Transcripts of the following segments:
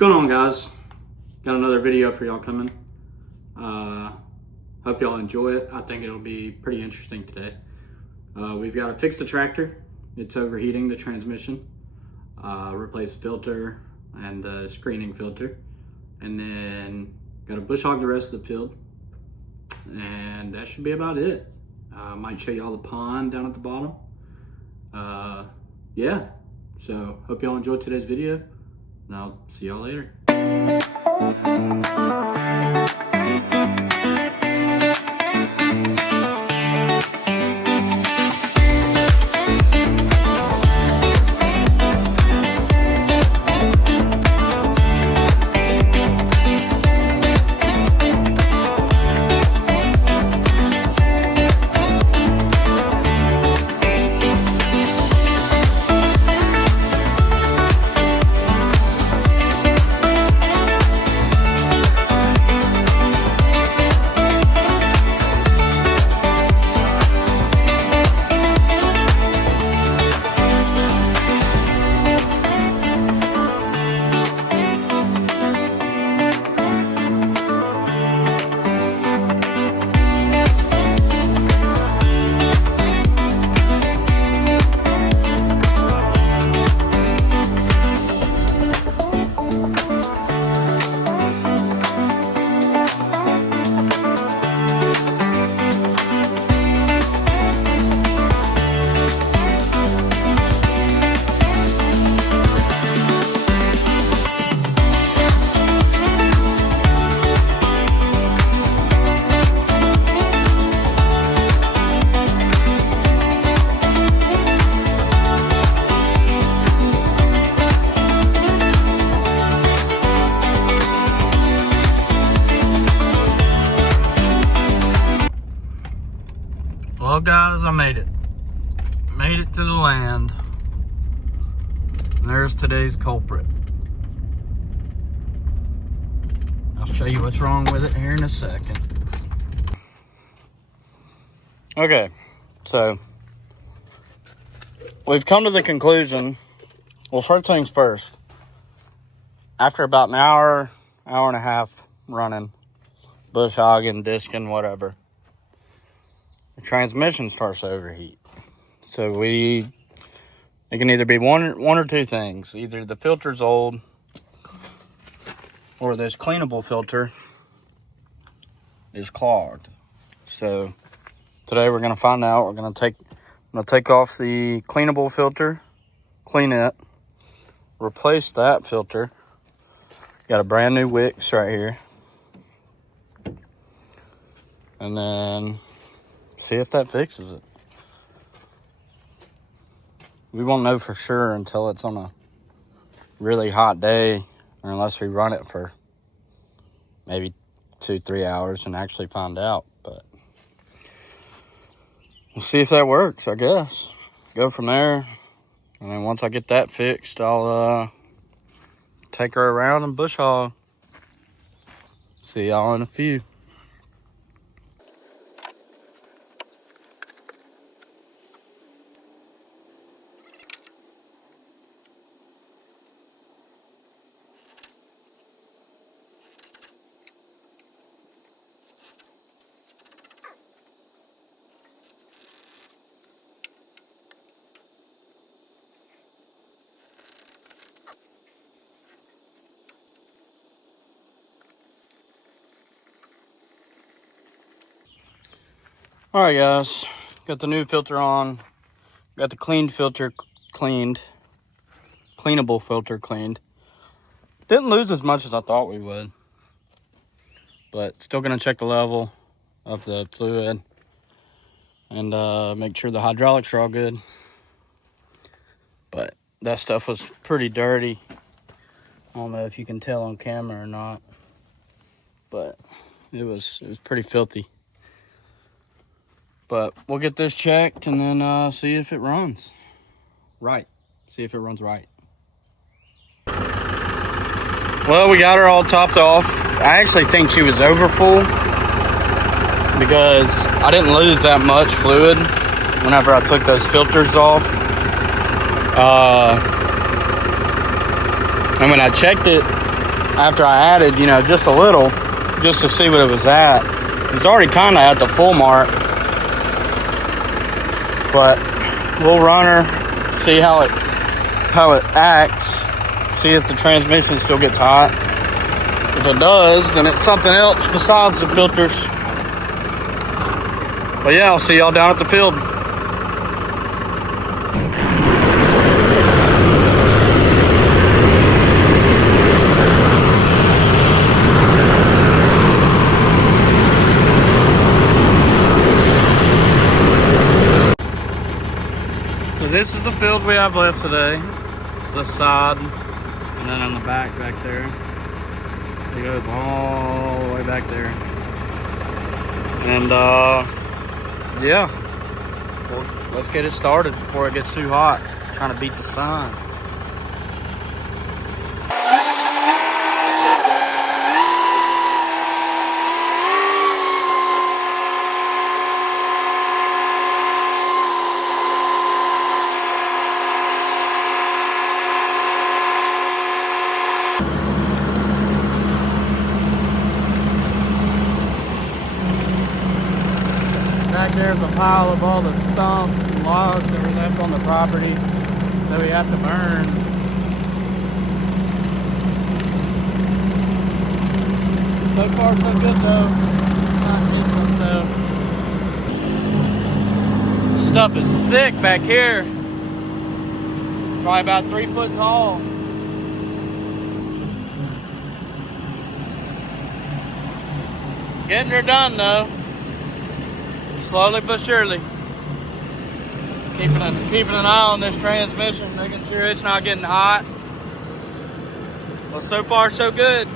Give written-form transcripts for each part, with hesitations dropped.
going on, guys? Got another video for y'all coming. Hope y'all enjoy it. I think it'll be pretty interesting today. We've got to fix the tractor. It's overheating the transmission. Replace filter and the screening filter. And then got to bush hog the rest of the field. And that should be about it. Might show y'all the pond down at the bottom. Yeah, so hope y'all enjoyed today's video, and I'll see y'all later. Well, guys, I made it. Made it to the land. And there's today's culprit. I'll show you what's wrong with it here in a second. Okay, so we've come to the conclusion. Well, first things first. After about an hour and a half running, bush hogging, disking, whatever, the transmission starts to overheat. So it can either be one or two things. Either the filter's old, or this cleanable filter is clogged. So today we're gonna find out. I'm gonna take off the cleanable filter, clean it, replace that filter. Got a brand new wicks right here, and then see if that fixes it. We won't know for sure until it's on a really hot day, or unless we run it for maybe 2-3 hours and actually find out. But we'll see if that works, I guess. Go from there. And then once I get that fixed, I'll take her around and bush hog. See y'all in a few. All right, guys, got the new filter on, got the cleaned filter cleaned, cleanable filter cleaned. Didn't lose as much as I thought we would, but still gonna check the level of the fluid and make sure the hydraulics are all good. But that stuff was pretty dirty. I don't know if you can tell on camera or not, but it was pretty filthy. But we'll get this checked and then see if it runs right. See if it runs right. Well, we got her all topped off. I actually think she was over full because I didn't lose that much fluid whenever I took those filters off. And when I checked it after I added, you know, just a little, just to see what it was at. It's already kind of at the full mark, but we'll run her, see how it acts, see if the transmission still gets hot. If it does, then it's something else besides the filters. But yeah, I'll see y'all down at the field. So this is the field we have left today. It's this side, and then on the back there. It goes all the way back there. And yeah, well, let's get it started before it gets too hot. I'm trying to beat the sun. Back there's a pile of all the stumps and logs that were left on the property that we have to burn. So far so good though. Not getting stuff. Stuff is thick back here. Probably about 3 foot tall. Getting her done though. Slowly but surely. Keeping an eye on this transmission, making sure it's not getting hot. Well, so far so good.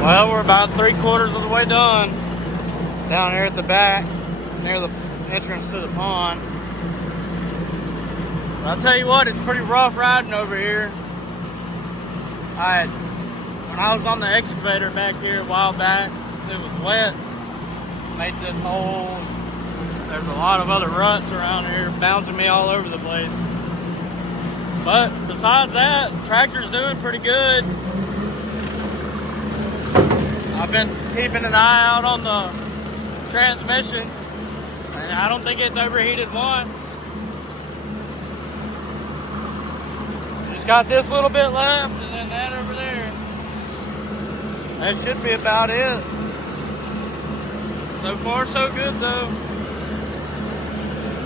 Well, we're about 3/4 of the way done. Down here at the back, near the entrance to the pond. But I'll tell you what, it's pretty rough riding over here. When I was on the excavator back here a while back, it was wet, made this hole. There's a lot of other ruts around here bouncing me all over the place. But besides that, the tractor's doing pretty good. I've been keeping an eye out on the transmission, and I don't think it's overheated once. Just got this little bit left, and then that over there. That should be about it. So far, so good though.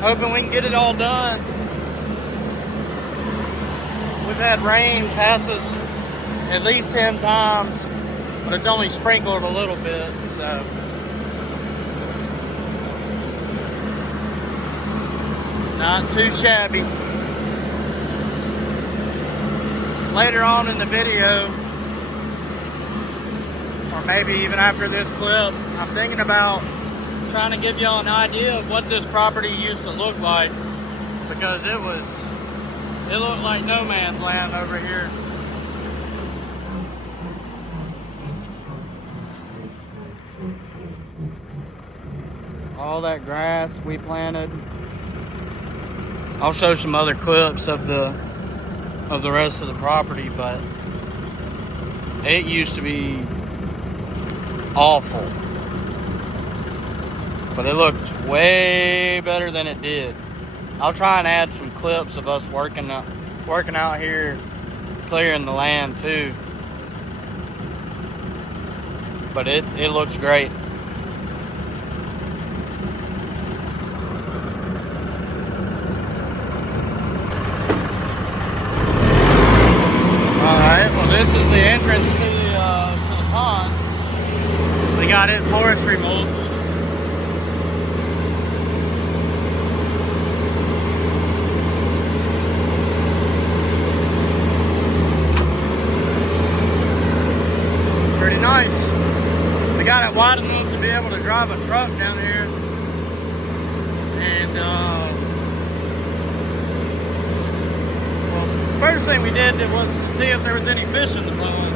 Hoping we can get it all done. We've had rain pass us at least 10 times, but it's only sprinkled a little bit, so. Not too shabby. Later on in the video, or maybe even after this clip, I'm thinking about trying to give y'all an idea of what this property used to look like, because it looked like no man's land over here. All that grass we planted. I'll show some other clips of the rest of the property, but it used to be awful, but it looks way better than it did. I'll try and add some clips of us working out here, clearing the land too. But it looks great. Alright, well this is the entrance to the pond. We got it forestry mulch. Pretty nice. We got it wide enough to be able to drive a truck down here. And well, first thing we did was see if there was any fish in the pond.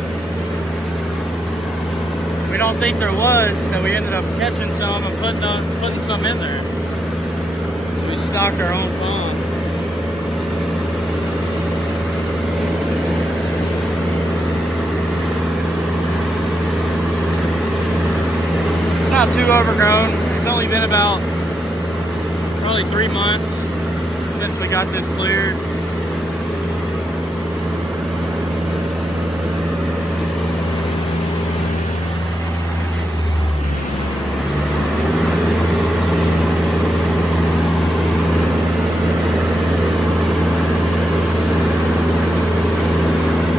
We don't think there was, so we ended up catching some and putting some in there. So we stocked our own pond. too overgrown. It's only been about probably 3 months since we got this cleared.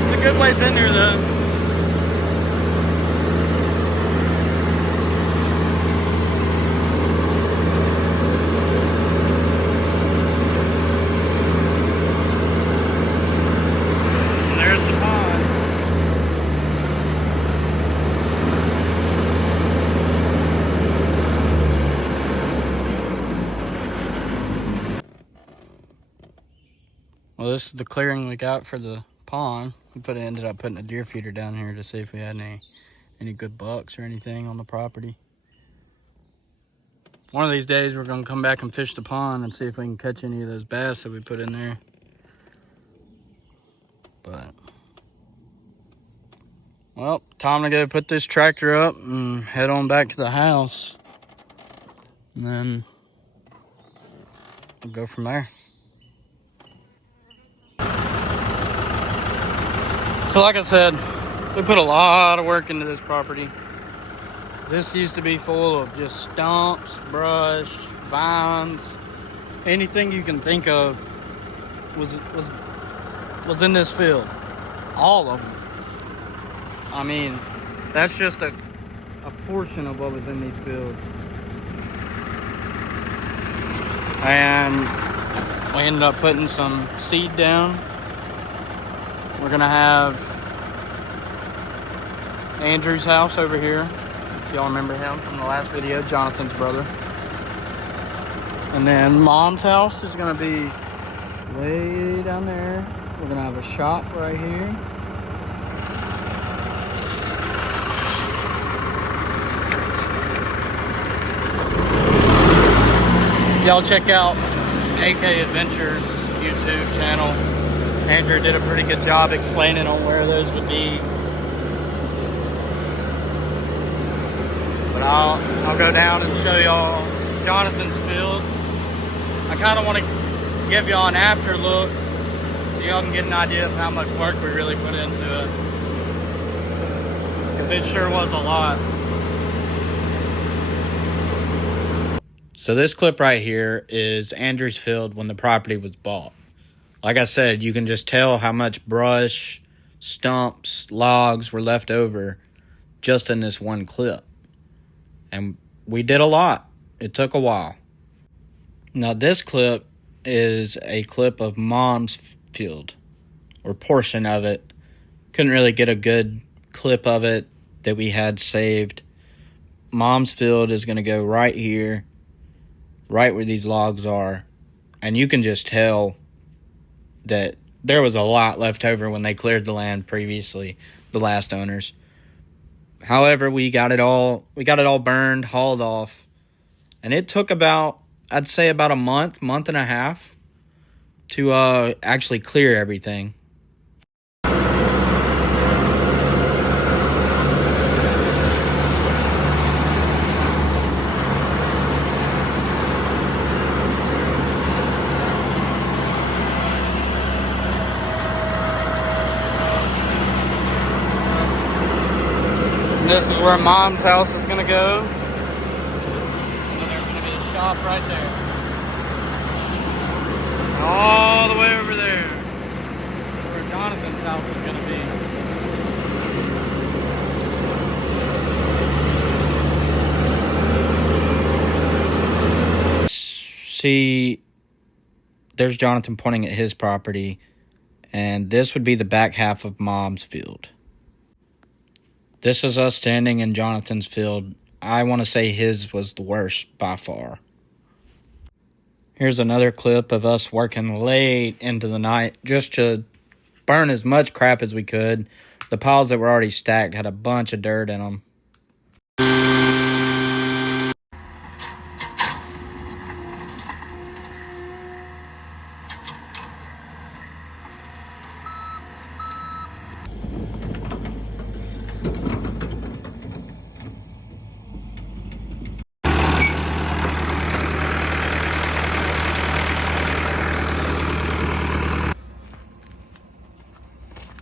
It's a good ways in there though. Well, this is the clearing we got for the pond. We ended up putting a deer feeder down here to see if we had any good bucks or anything on the property. One of these days we're gonna come back and fish the pond and see if we can catch any of those bass that we put in there. But, well, time to go put this tractor up and head on back to the house. And then we'll go from there. So like I said, we put a lot of work into this property. This used to be full of just stumps, brush, vines, anything you can think of was in this field. All of them. I mean, that's just a portion of what was in these fields. And we ended up putting some seed down. We're gonna have Andrew's house over here. If y'all remember him from the last video, Jonathan's brother. And then Mom's house is gonna be way down there. We're gonna have a shop right here. Y'all check out AK Adventures YouTube channel. Andrew did a pretty good job explaining on where those would be. But I'll go down and show y'all Jonathan's field. I kind of want to give y'all an after look so y'all can get an idea of how much work we really put into it. Because it sure was a lot. So this clip right here is Andrew's field when the property was bought. Like I said, you can just tell how much brush, stumps, logs were left over just in this one clip. And we did a lot. It took a while. Now this clip is a clip of Mom's field, or portion of it. Couldn't really get a good clip of it that we had saved. Mom's field is going to go right here, right where these logs are. And you can just tell that there was a lot left over when they cleared the land previously, the last owners. However, we got it all burned, hauled off. And it took about, I'd say about a month and a half to actually clear everything. This is where Mom's house is going to go. And then there's going to be a shop right there. And all the way over there is where Jonathan's house is going to be. See, there's Jonathan pointing at his property. And this would be the back half of Mom's field. This is us standing in Jonathan's field. I want to say his was the worst by far. Here's another clip of us working late into the night just to burn as much crap as we could. The piles that were already stacked had a bunch of dirt in them.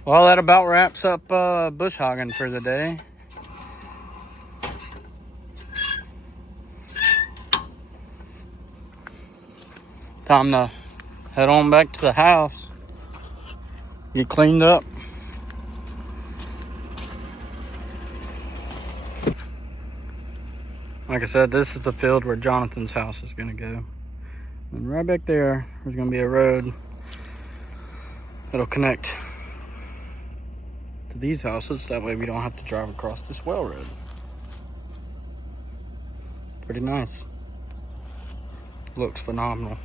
Well, that about wraps up bush hogging for the day. Time to head on back to the house. Get cleaned up. Like I said, this is the field where Jonathan's house is gonna go. And right back there, there's gonna be a road that'll connect to these houses. That way we don't have to drive across this well road. Pretty nice. Looks phenomenal.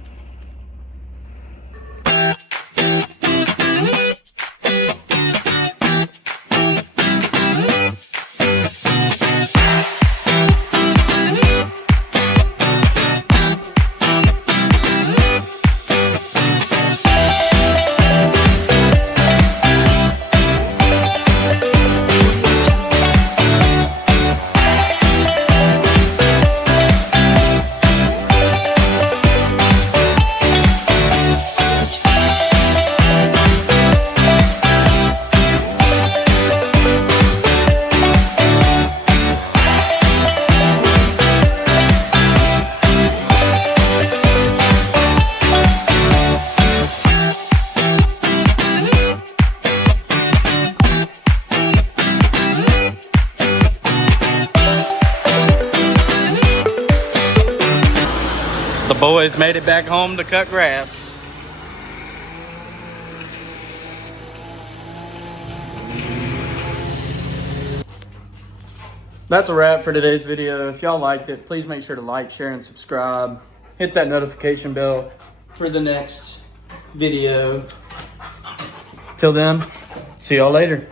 The boys made it back home to cut grass. That's a wrap for today's video. If y'all liked it, please make sure to like, share, and subscribe. Hit that notification bell for the next video. Till then, see y'all later.